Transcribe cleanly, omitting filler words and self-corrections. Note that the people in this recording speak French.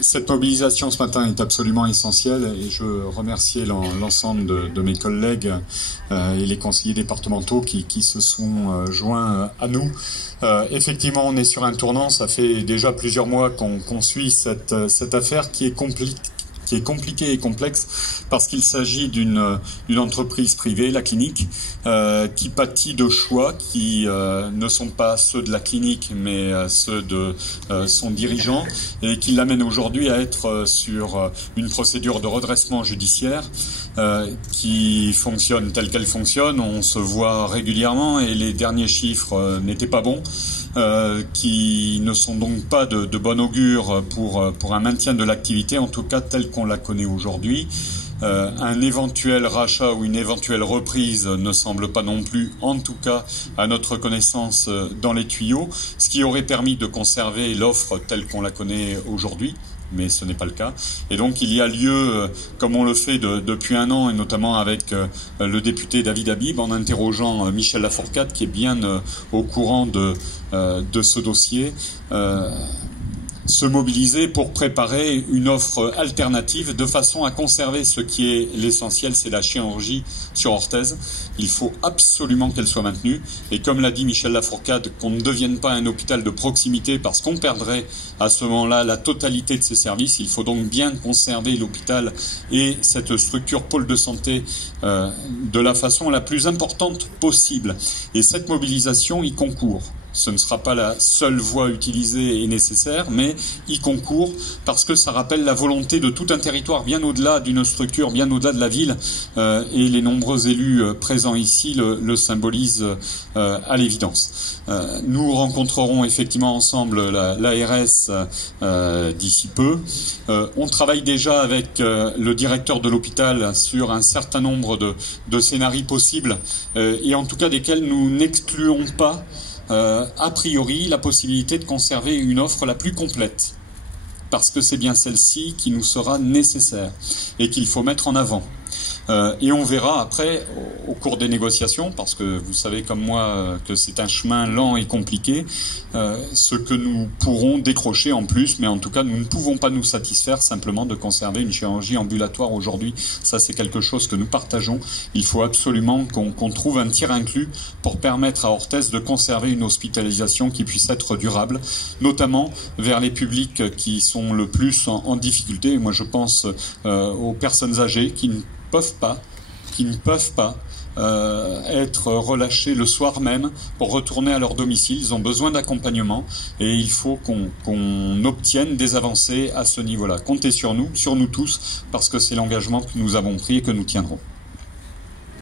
Cette mobilisation ce matin est absolument essentielle et je remercie l'ensemble de mes collègues et les conseillers départementaux qui se sont joints à nous. Effectivement, on est sur un tournant. Ça fait déjà plusieurs mois qu'on suit cette affaire qui est compliquée et complexe parce qu'il s'agit d'une entreprise privée, la clinique, qui pâtit de choix qui ne sont pas ceux de la clinique mais ceux de son dirigeant et qui l'amène aujourd'hui à être sur une procédure de redressement judiciaire qui fonctionne telle qu'elle fonctionne. On se voit régulièrement et les derniers chiffres n'étaient pas bons. Qui ne sont donc pas de bon augure pour un maintien de l'activité, en tout cas telle qu'on la connaît aujourd'hui. Un éventuel rachat ou une éventuelle reprise ne semble pas non plus, en tout cas à notre connaissance, dans les tuyaux, ce qui aurait permis de conserver l'offre telle qu'on la connaît aujourd'hui. Mais ce n'est pas le cas. Et donc il y a lieu, comme on le fait depuis un an, et notamment avec le député David Habib, en interrogeant Michel Lafourcade, qui est bien au courant de ce dossier, se mobiliser pour préparer une offre alternative de façon à conserver ce qui est l'essentiel, c'est la chirurgie sur orthèse. Il faut absolument qu'elle soit maintenue. Et comme l'a dit Michel Lafourcade, qu'on ne devienne pas un hôpital de proximité parce qu'on perdrait à ce moment-là la totalité de ses services. Il faut donc bien conserver l'hôpital et cette structure pôle de santé de la façon la plus importante possible. Et cette mobilisation y concourt. Ce ne sera pas la seule voie utilisée et nécessaire, mais y concourt parce que ça rappelle la volonté de tout un territoire bien au-delà d'une structure, bien au-delà de la ville. Et les nombreux élus présents ici le symbolisent à l'évidence. Nous rencontrerons effectivement ensemble l'ARS d'ici peu. On travaille déjà avec le directeur de l'hôpital sur un certain nombre de scénarios possibles et en tout cas desquels nous n'excluons pas a priori la possibilité de conserver une offre la plus complète parce que c'est bien celle-ci qui nous sera nécessaire et qu'il faut mettre en avant. Et on verra après, au cours des négociations, parce que vous savez comme moi que c'est un chemin lent et compliqué, ce que nous pourrons décrocher en plus, mais en tout cas nous ne pouvons pas nous satisfaire simplement de conserver une chirurgie ambulatoire aujourd'hui. Ça c'est quelque chose que nous partageons. Il faut absolument qu'on trouve un tir inclus pour permettre à Orthez de conserver une hospitalisation qui puisse être durable, notamment vers les publics qui sont le plus en difficulté. Moi je pense aux personnes âgées qui ne peuvent pas être relâchés le soir même pour retourner à leur domicile. Ils ont besoin d'accompagnement et il faut qu'on obtienne des avancées à ce niveau-là. Comptez sur nous tous, parce que c'est l'engagement que nous avons pris et que nous tiendrons.